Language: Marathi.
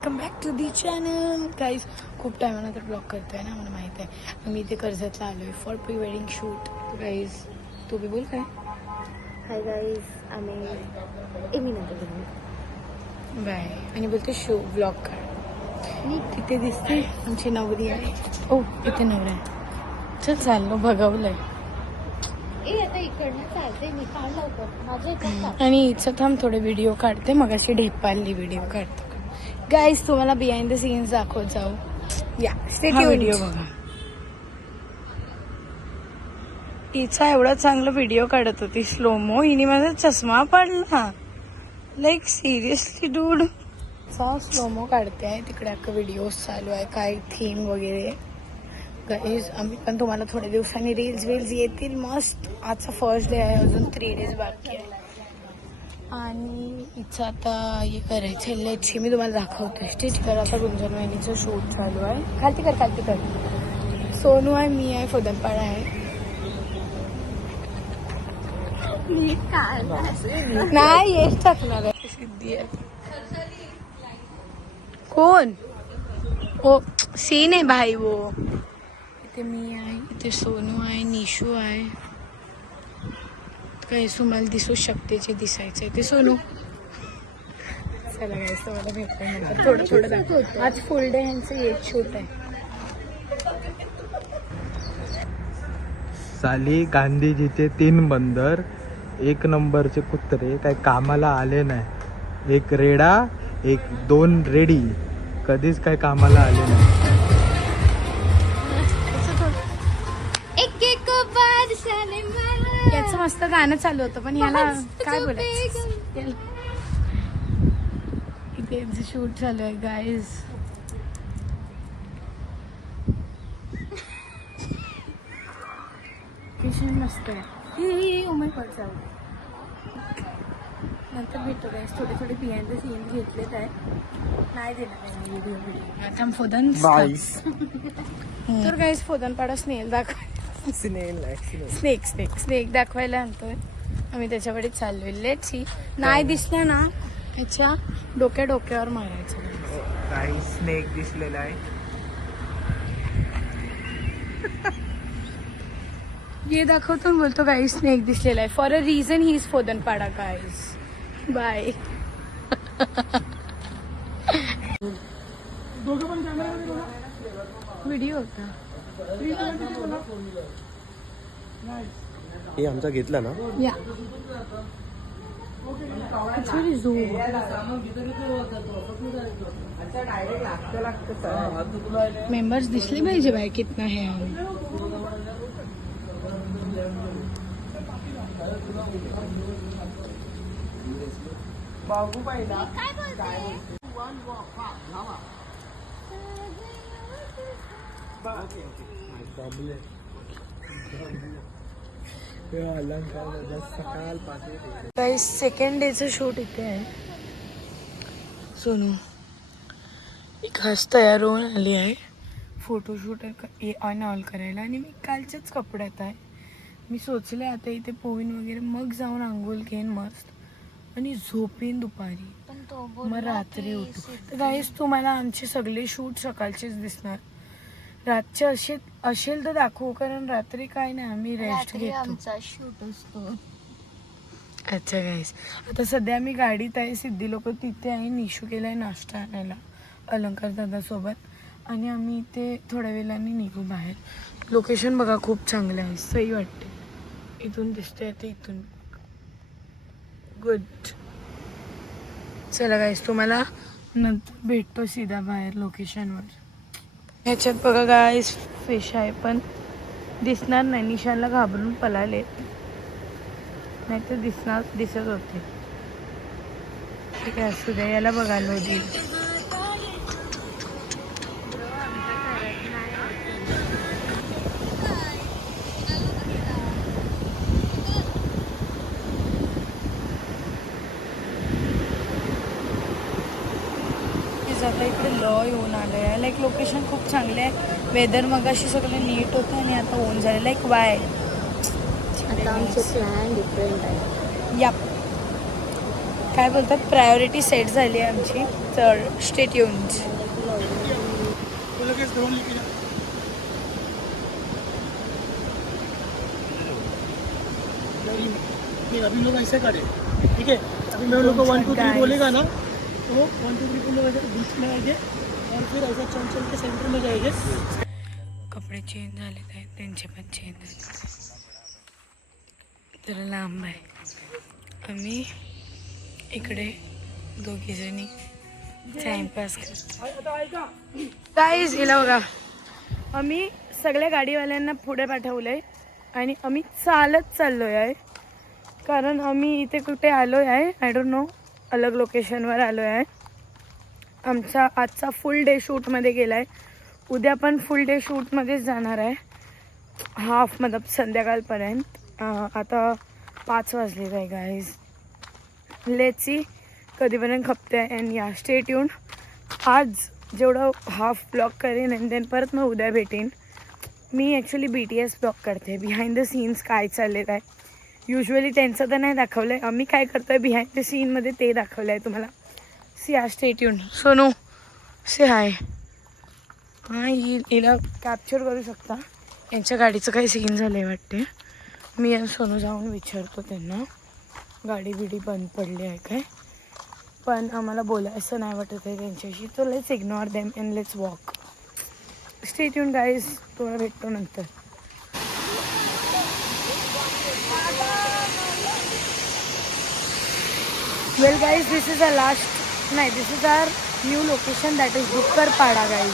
Welcome back to the channel guys. खूप टायमानंतर ब्लॉग करतोय ना, मला माहिती आहे. मी इथे कर्जतला आलो आहे for pre wedding shoot. Guys तू बी बोल काय. हाय गाईज, आम्ही बाय आणि बोलते शो ब्लॉग काढ. मी तिथे दिसते आमची नवरी आहे. ओ इथे नवरा आहे. चल चाललो बघावलंय. आता इकडनं चालते मी काढ लवकर माझ्या इकडं. आणि इथं थांब थोडे व्हिडिओ काढते. मग अशी ढेपाली व्हिडिओ काढतो. गाईज तुम्हाला बिहाइंड द सीन्स दाखवत जाऊ. या व्हिडिओ बघा. तिचा एवढा चांगला व्हिडिओ काढत होती स्लोमो. हिने माझा चष्मा पाडला. Like seriously dude. स्लोमो काढते आहे तिकडे. अख्खा व्हिडिओ चालू आहे. काय थीम वगैरे. गाईज आम्ही पण तुम्हाला थोड्या दिवसांनी रील्स येतील मस्त. आजचा फर्स्ट डे आहे. अजून 3 days बाकी आहे. आणि इथं आता हे करायचं लेट्स मी तुम्हाला दाखवते. ठीक आहे. आता गुंजन वहिनीचं शूट चालू आहे. खालती कर. सोनू आहे, मी आहे, फुदनपाडा आहे. नाही येस टाकणार आहे. सिद्धी आहे. कोण ओ सीन आहे भाई वो. इथे मी आहे, इथे सोनू आहे, निशू आहे. काही तुम्हाला दिसू शकते जे दिसायचंय ते सोनू. चला गाईस तुम्हाला भेटल्यानंतर थोडं दाखव. आज फुल डे ह्यांचं एक शूट आहे. साली गांधीजीचे 3 बंदर, 1 नंबरचे कुत्रे काय कामाला आले नाही. 1 रेडा, 2 रेडी कधीच काय कामाला आले नाही. याचं मस्त गाणं चालू होतं पण याला काय बोलायचं. इथे शूट चालू आहे गाईज. लोकेशन मस्त आहे. उमेद पडचा नंतर भेटतो गाईज. थोडे बिहाइंड द सीन्स घेतलेत आहे. नाही देणार व्हिडिओ. आता फोदन तर गाईज फोदनपाडा स्नेल दाखव. स्नेक दाखवायला आणतोय आम्ही. त्याच्याकडे चाललोय. Let see. नाही दिसलं ना त्याच्या डोक्यावर मारायचं. काही स्नेक दिसलेला आहे. हे दाखवतो बोलतो गाईज स्नेक दिसलेला आहे. For a reason he is Fodanpada guys. Bye. Video होता. हे आमचा घेतला ना. या मेंबर्स दिसले पाहिजे बाय कितना है. बाबू पाहिला सेकंड डेचं शूट इथे आहे. सोनू एक खास तयार होऊन आली आहे फोटोशूट ऑन ऑल करायला. आणि मी कालच्याच कपड्यात आहे. मी सोचले आता इथे पोवीन वगैरे मग जाऊन आंघोळ घेईन मस्त आणि झोपेन दुपारी. मग रात्री उठू. तर गाईस तुम्हाला आमचे सगळे शूट सकाळचेच दिसणार. रातचे असेल तर दाखवू, कारण रात्री काय नाही आम्ही रेस्ट घेतो. आमचा शूट असतो. अच्छा गाईस आता सध्या आम्ही गाडीत आहे. सिद्धी लोक तिथे आहे. निशू केलाय नाश्ता आणायला अलंकार दादासोबत. आणि आम्ही इथे थोड्या वेळाने निघू बाहेर. लोकेशन बघा खूप चांगलं आहे. सही वाटते. इथून दिसते ते इथून गुड. चला गाईस तुम्हाला नंतर भेटतो सीधा बाहेर लोकेशनवर. ह्याच्यात बघा गाईस फिश आहे पण दिसणार नाही. निशानला घाबरून पळाले नाही तर दिसत होते. ठीक आहे असू द्या. याला बघा नदी. आता इकडे येऊन आलं आहे. लाईक लोकेशन खूप चांगले आहे. वेदर मग अशी सगळं नीट होतं आणि आता ऊन झालं. लाईक वाय आता आमचे प्लॅन डिफरंट आहे. या काय बोलतात प्रायोरिटी सेट झाली आहे आमची. तर स्टे ट्यून्ड. अभी लोग ऐसे करे, ठीक है. अभी मैं लोग को 1 2 3 बोलेगा ना, तो 1 2 3 लोग ऐसे बीच में आएंगे और फिर ऐसा चल चल के सेंटर में जाएंगे. कपडे चेंज झाले आहेत, त्यांचे पण चेंज झाले. जरा लांब आहे. आम्ही इकडे दोघीजणी टाइमपास करतो. गाईज हिला बघा, आम्ही सगळ्या गाडीवाल्यांना पुढे पाठवलंय आणि आम्ही चालत चाललोय आहे. कारण आम्ही इथे कुठे आलोय आहे, आय डोंट नो, अलग लोकेशनवर आलो आहे. आमचा आजचा फुल डे शूटमध्ये गेला आहे. उद्या पण फुल डे शूटमध्येच जाणार आहे, हाफ मतलब संध्याकाळपर्यंत. आता 5 वाजलेत आहे गाईज. लेट्स सी कधीपर्यंत खपते आहे. अँड या स्टे ट्यून. आज जेवढं हाफ ब्लॉग करेन अँड देन परत मग उद्या भेटेन. मी ॲक्च्युली BTS ब्लॉग करते, बिहाइंड द सीन्स काय चाललेलं आहे. युजली त्यांचं तर नाही दाखवलं आहे, आम्ही काय करतो आहे बिहाइंड द सीनमध्ये ते दाखवलं आहे तुम्हाला. सी या स्टे ट्यून. सोनू से हाय. हां, हिला कॅप्चर करू शकता. यांच्या गाडीचं काही सीन झालं आहे वाटते. मी आणि सोनू जाऊन विचारतो त्यांना गाडी बिडी बंद पडली आहे काय. पण आम्हाला बोलायचं नाही वाटत आहे त्यांच्याशी. तर let's ignore them and let's walk. Stay tuned guys. तुम्हाला भेटतो नंतर. Well guys, this is a last, नाही, this is our new location, that is Bukkarpada guys.